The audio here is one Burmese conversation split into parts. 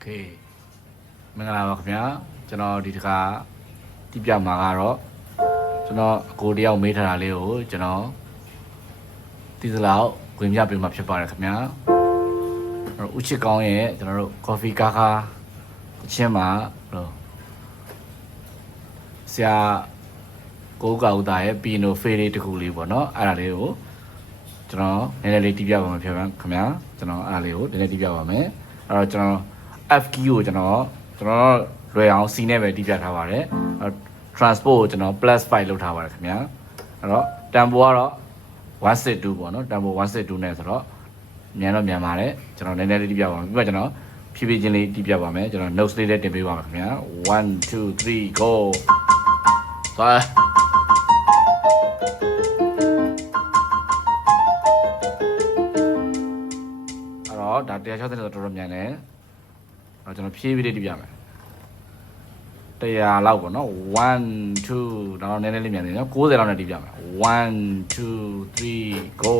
เคမင်္ဂလာပါခင်ဗျာကျွန်တော်ဒီတခါတိပြမှာကတော့ကျွန်တော်အကိုတယောက်မေးထားတာလေးကိုကျွန်တော်ဒီစလောက်ဝင်ပြပေးမှာဖြစ်ပါတယ်ခင်ဗျာဦးချစ်ကောင်းရဲ့ကျွန်တော်တို့ coffee ကားခါအချင်းမှာဆရာကိုကောက်တာရဲ့ပီနိုဖေးလေးတစ်ခုလေးပေါ့နော်အဲ့ဒါလေးကိုကျွန်တော်နည်းနည်းလေးတိပြပါမှာဖြစ်ပါခင်ဗျာကျွန်တော်အဲ့ဒါလေးကိုနည်းနည်းတိပြပါမယ်အဲ့တော့ကျွန်တော် F key ကိုကျွန်တော်လွယ်အောင် C နဲ့ပဲတိပြထားပါတယ် transport ကိုကျွန်တော် +5 လုပ်ထားပါတယ်ခင်ဗျာအဲ့တော့ tempo ကတော့162ပေါ့နော် tempo 162နဲ့ဆိုတော့မြန်တော့မြန်ပါတယ်ကျွန်တော်နည်းနည်းလေးတိပြပါမယ်ပြီးတော့ကျွန်တော်ဖြည်းဖြည်းချင်းလေးတိပြပါမယ်ကျွန်တော် notes လေးလည်းတင်ပေးပါမယ်ခင်ဗျာ1 2 3 go သွားဒါ160နဲ့ဆိုတော့တော်တော်မြန်တယ်အဲ့တော့ကျွန်တော်ဖြည်းဖြည်းလေးတိပြမယ်100လောက်ပေါ့နော်1 2တော့နည်းနည်းလေးမြန်နေနော်90လောက်နဲ့တိပြမယ်1 2 3 go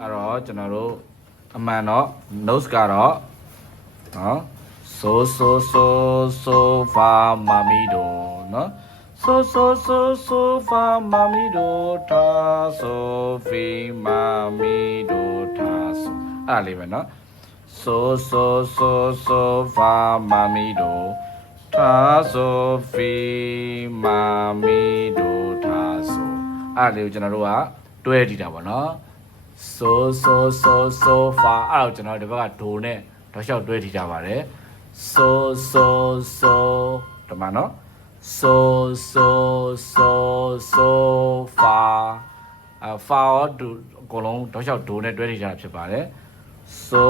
အဲ့တော့ကျွန်တော်တို့အမှန်တော့ notes ကတော့နော်so fa mami do no so fa mami do ta so fi mami do ta so အဲ့လေးပဲเนาะso fa mami do ta so fi mami do ta so အဲ့လေးကိုကျွန်တော်တို့ကတွဲထီတာပေါ့เนาะso fa အဲ့တော့ကျွန်တော်ဒီဘက်ကဒိုနဲ့တော့လျှောက်တွဲထီတာပါတယ်so ဒီမှာနော် so fa fa ဒူအကုန်လုံးတော့လျှောက်ဒိုနဲ့တွဲထီတာဖြစ်ပါတယ် so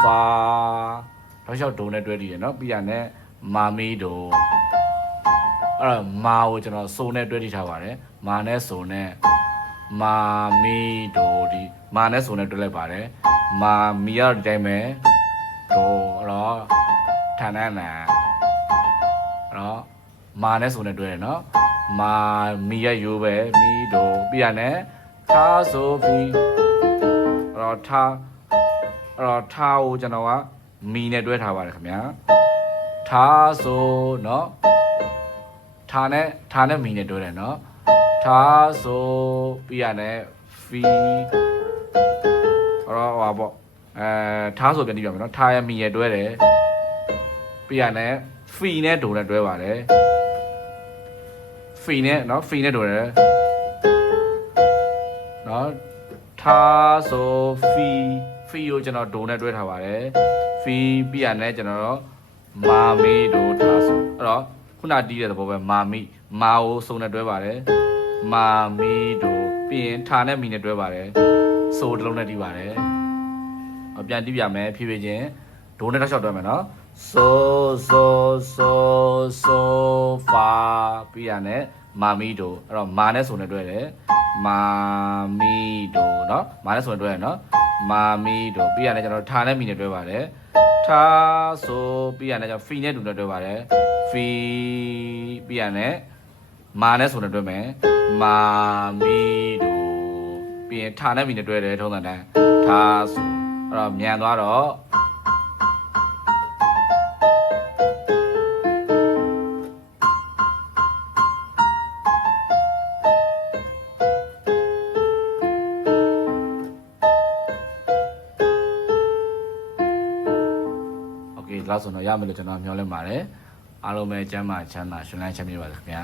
fa တော့လျှောက်ဒိုနဲ့တွဲထီတယ်နော်ပြီးရနဲ့မာမီဒိုအဲ့တော့မာကိုကျွန်တော် so နဲ့တွဲထီထားပါတယ်မာနဲ့ so နဲ့မာမီဒိုဒီမာနဲ့ so နဲ့တွဲလိုက်ပါတယ်မာမီရဒီတိုင်းပဲတော့ဌာနနာတော့မာနဲ့ဆိုနေတွေ့တယ်နော်မာမီရရိုးပဲမီတို့ပြရနဲ့ထားဆိုပြီးအဲ့တော့ထားကိုကျွန်တော်ကမီနဲ့တွဲထားပါတယ်ခင်ဗျာထားဆိုနော်ထားနဲ့မီနဲ့တွဲတယ်နော်ထားဆိုပြရနဲ့ဖီအဲ့တော့ဟာပေါ့ထားဆိုပြန်ကြည့်ပြမယ်နော်ထားရမီရတွဲတယ်ပြရနဲ့ဖီနဲ့ဒိုနဲ့တွဲပါတယ်ဖီနဲ့နော်ဖီနဲ့ဒိုတယ်နော်ထားဆိုဖီကိုကျွန်တော်ဒိုနဲ့တွဲထားပါတယ်ဖီပြရနဲ့ကျွန်တော်မာမီဒိုထားဆိုအဲ့တော့ခုနတီးတဲ့သဘောပဲမာမီမာကိုစုံနဲ့တွဲပါတယ်မာမီဒိုပြီးရင်ထားနဲ့မီနဲ့တွဲပါတယ်ဆိုတလုံးနဲ့တီးပါတယ်ပြန်တိပြမယ်ဖြည်းဖြည်းချင်းဒိုနဲ့တော့ရှောက်တွဲမယ်နော် so fa ပြရနဲ့မာမီဒိုအဲ့တော့မာနဲ့ဆိုနေတွဲတယ်မာမီဒိုနော်မာနဲ့ဆိုနေတွဲတယ်နော်မာမီဒိုပြရနဲ့ကျွန်တော်ထားနဲ့မီနဲ့တွဲပါတယ်ထားဆိုပြရနဲ့ကျွန်တော်ဖီနဲ့ဒိုနဲ့တွဲပါတယ်ဖီပြရနဲ့မာနဲ့ဆိုနေတွဲမယ်မာမီဒိုပြီးရင်ထားနဲ့မီနဲ့တွဲတယ်ထုံးစံတိုင်းထားဆိုအဲ့တော့မြန်သွားတော့โอเคလောက်ဆိုတော့ရမယ်လို့ကျွန်တော်မျှော်လင့်ပါတယ်အားလုံးပဲကျမ်းမာချမ်းသာရှင်လန်းချမ်းမြေ့ပါစေခင်ဗျာ